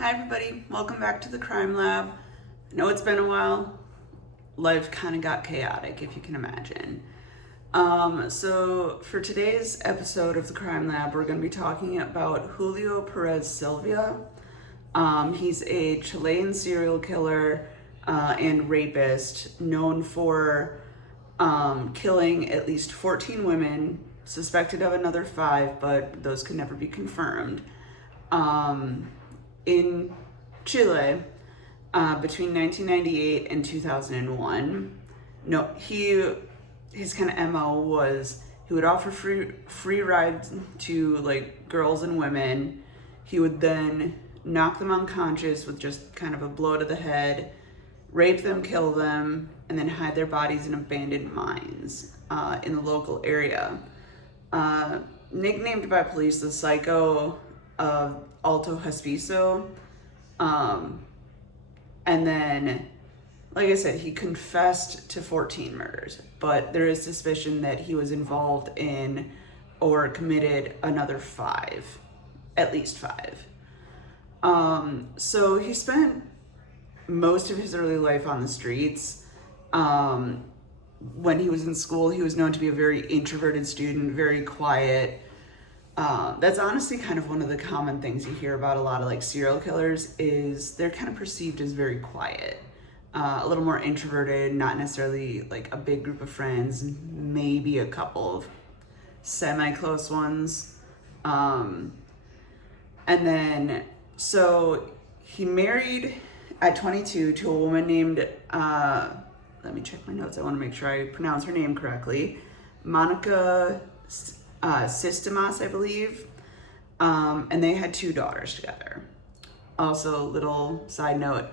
Hi everybody, welcome back to the Crime Lab. I know it's been a while. Life kind of got chaotic, if you can imagine. So for today's episode of the Crime Lab, we're going to be talking about Julio Perez Silva. He's a Chilean serial killer and rapist known for killing at least 14 women, suspected of another 5, but those could never be confirmed. In Chile, between 1998 and 2001. His kind of MO was he would offer free rides to like girls and women. He would then knock them unconscious with just kind of a blow to the head, rape them, kill them, and then hide their bodies in abandoned mines in the local area. Nicknamed by police the Psycho of Alto Hospicio. And then, like I said, he confessed to 14 murders, but there is suspicion that he was involved in or committed another 5, at least 5. So he spent most of his early life on the streets. When he was in school, he was known to be a very introverted student, very quiet. That's honestly kind of one of the common things you hear about a lot of like serial killers is they're kind of perceived as very quiet, a little more introverted, not necessarily like a big group of friends, maybe a couple of semi-close ones. And then, so he married at 22 to a woman named, let me check my notes. I want to make sure I pronounce her name correctly. Monica Sistemas, I believe. And they had 2 daughters together. Also, little side note,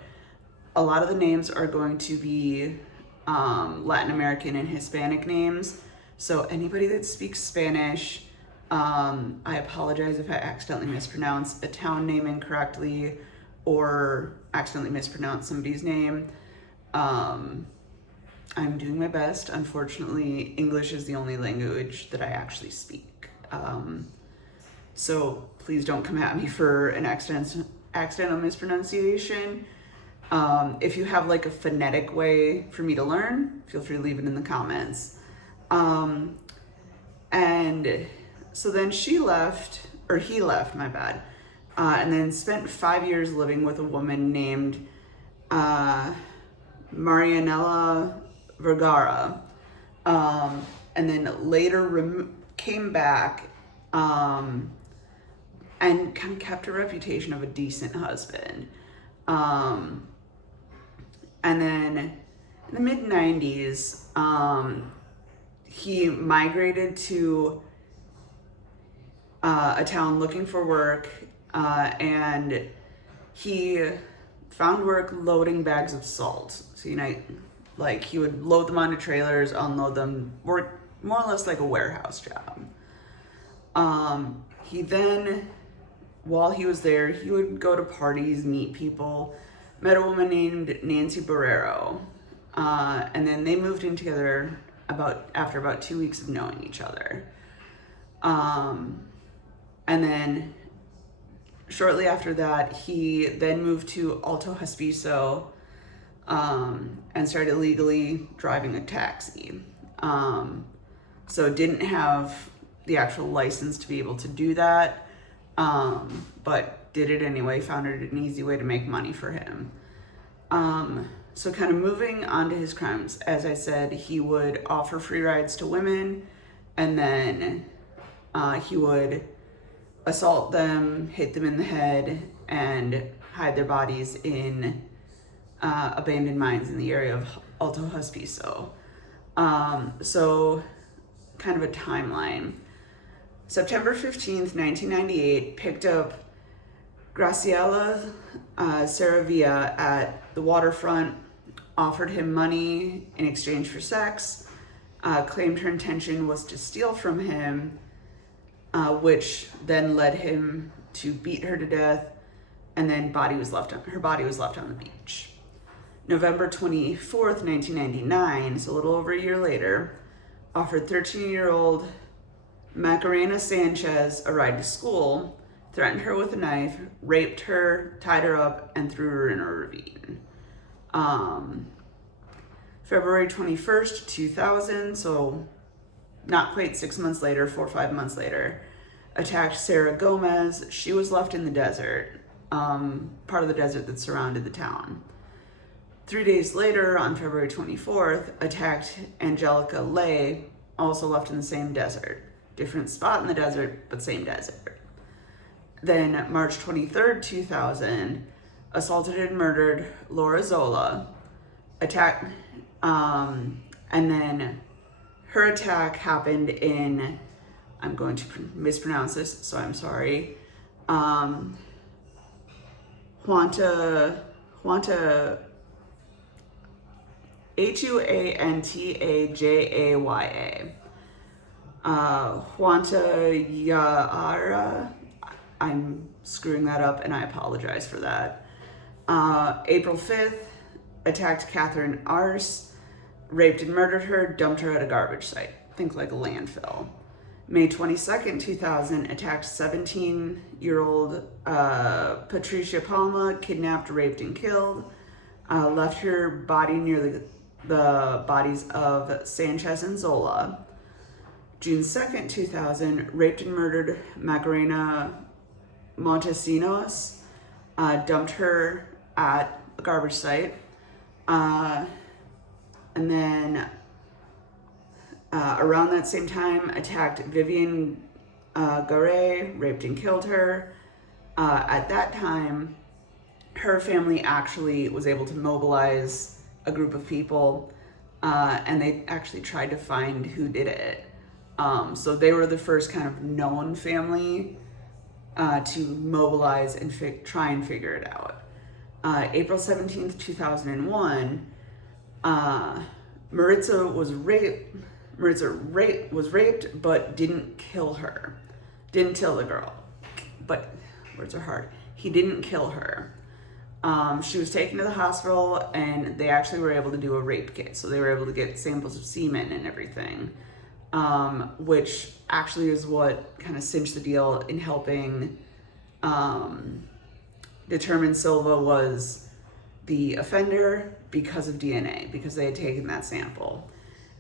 a lot of the names are going to be Latin American and Hispanic names. So anybody that speaks Spanish, I apologize if I accidentally mispronounce a town name incorrectly or accidentally mispronounce somebody's name. I'm doing my best. Unfortunately, English is the only language that I actually speak. So please don't come at me for an accidental mispronunciation. If you have like a phonetic way for me to learn, feel free to leave it in the comments. And so then he left, my bad, and then spent 5 years living with a woman named Marianela Vergara, and then later came back and kind of kept a reputation of a decent husband. And then in the mid-90s, he migrated to a town looking for work, and he found work loading bags of salt. So, like he would load them onto trailers, unload them, work more or less like a warehouse job. He then, while he was there, he would go to parties, meet people, met a woman named Nancy Barrero, and then they moved in together after about 2 weeks of knowing each other. And then shortly after that, he then moved to Alto Hospicio, and started illegally driving a taxi. So didn't have the actual license to be able to do that, but did it anyway, found it an easy way to make money for him. So kind of moving on to his crimes, as I said, he would offer free rides to women, and then he would assault them, hit them in the head, and hide their bodies in abandoned mines in the area of Alto Hospicio. So kind of a timeline. September 15th, 1998, picked up Graciela Saravia at the waterfront, offered him money in exchange for sex, claimed her intention was to steal from him, which then led him to beat her to death, and then her body was left on the beach. November 24th, 1999, so a little over a year later, offered 13-year-old Macarena Sanchez a ride to school threatened her with a knife, raped her, tied her up, and threw her in a ravine. February 21st, 2000, so not quite 6 months later, 4 or 5 months later, attacked Sarah Gomez. She was left in the desert, part of the desert that surrounded the town. 3 days later, on February 24th, attacked Angelica Lay, also left in the same desert. Different spot in the desert, but same desert. Then March 23rd, 2000, assaulted and murdered Laura Zola. And then her attack happened in, I'm going to mispronounce this, so I'm sorry. Huanta, Huantajaya. Huanta Yara. I'm screwing that up and I apologize for that. April 5th, attacked Catherine Arce, raped and murdered her, dumped her at a garbage site. Think like a landfill. May 22nd, 2000, attacked 17-year-old Patricia Palma, kidnapped, raped, and killed. Left her body near the bodies of Sanchez and Zola. June 2nd, 2000, raped and murdered Macarena Montesinos, dumped her at a garbage site. And then around that same time, attacked Vivian Garay, raped and killed her. At that time, her family actually was able to mobilize a group of people, and they actually tried to find who did it. So they were the first kind of known family to mobilize and try and figure it out. April 17th, 2001, Maritza was raped, but didn't kill her. Didn't kill the girl. But words are hard. He didn't kill her. She was taken to the hospital and they actually were able to do a rape kit. So they were able to get samples of semen and everything, which actually is what kind of cinched the deal in helping determine Silva was the offender because of DNA, because they had taken that sample.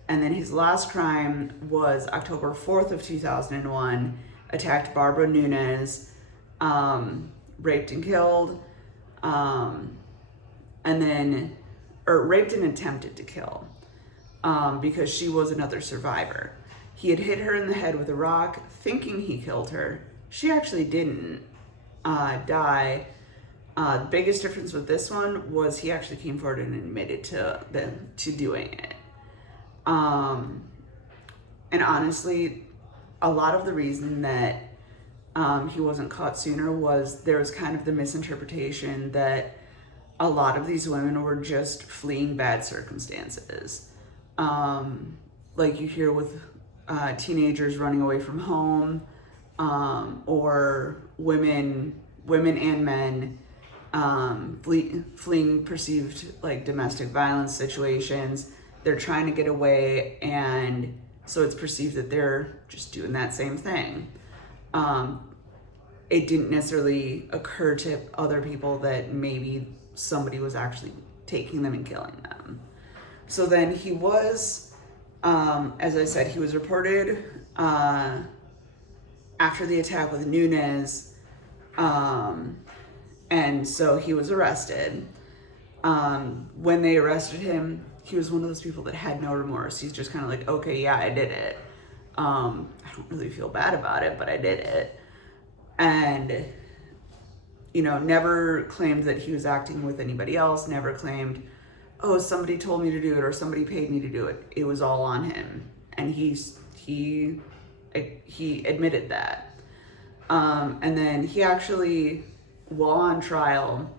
And then his last crime was October 4th of 2001, attacked Barbara Nunez, raped and killed, raped and attempted to kill, because she was another survivor. He had hit her in the head with a rock, thinking he killed her. She actually didn't die. The biggest difference with this one was he actually came forward and admitted to doing it. And honestly, a lot of the reason that he wasn't caught sooner was there was kind of the misinterpretation that a lot of these women were just fleeing bad circumstances. Like you hear with teenagers running away from home, or women and men fleeing perceived like domestic violence situations. They're trying to get away, and so it's perceived that they're just doing that same thing. It didn't necessarily occur to other people that maybe somebody was actually taking them and killing them. So then he was, as I said, he was reported after the attack with Nunez, and so he was arrested. When they arrested him, he was one of those people that had no remorse. He's just kind of like, okay, yeah, I did it. I don't really feel bad about it, but I did it. And, never claimed that he was acting with anybody else, never claimed, oh, somebody told me to do it or somebody paid me to do it. It was all on him. And he admitted that. And then he actually, while on trial,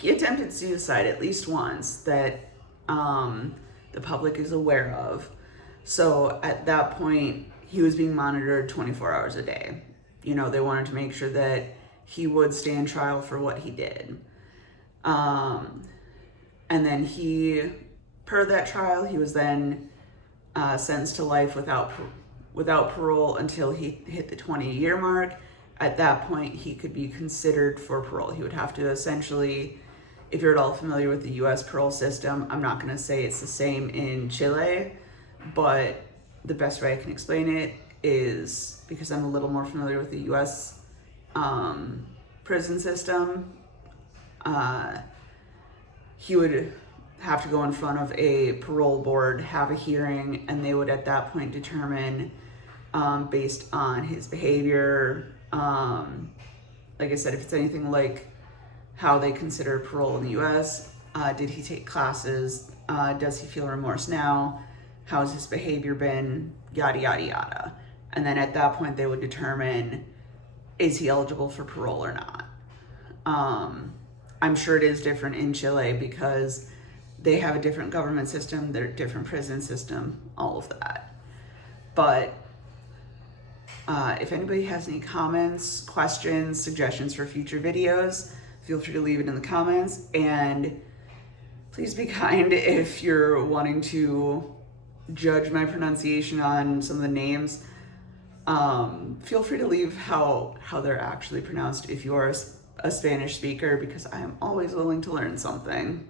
he attempted suicide at least once that the public is aware of. So at that point, he was being monitored 24 hours a day. They wanted to make sure that he would stand trial for what he did. And then per that trial, he was then sentenced to life without parole until he hit the 20-year mark. at that point he could be considered for parole. He would have to essentially, if you're at all familiar with the US parole system, I'm not going to say it's the same in Chile, but the best way I can explain it is, because I'm a little more familiar with the US prison system, he would have to go in front of a parole board, have a hearing, and they would at that point determine, based on his behavior, like I said, if it's anything like how they consider parole in the US, did he take classes, does he feel remorse now, how's his behavior been, yada yada yada. And then at that point they would determine, is he eligible for parole or not. I'm sure it is different in Chile because they have a different government system, their different prison system, all of that. But if anybody has any comments, questions, suggestions for future videos, feel free to leave it in the comments. And please be kind if you're wanting to judge my pronunciation on some of the names. Feel free to leave how they're actually pronounced if you are a Spanish speaker, because I am always willing to learn something.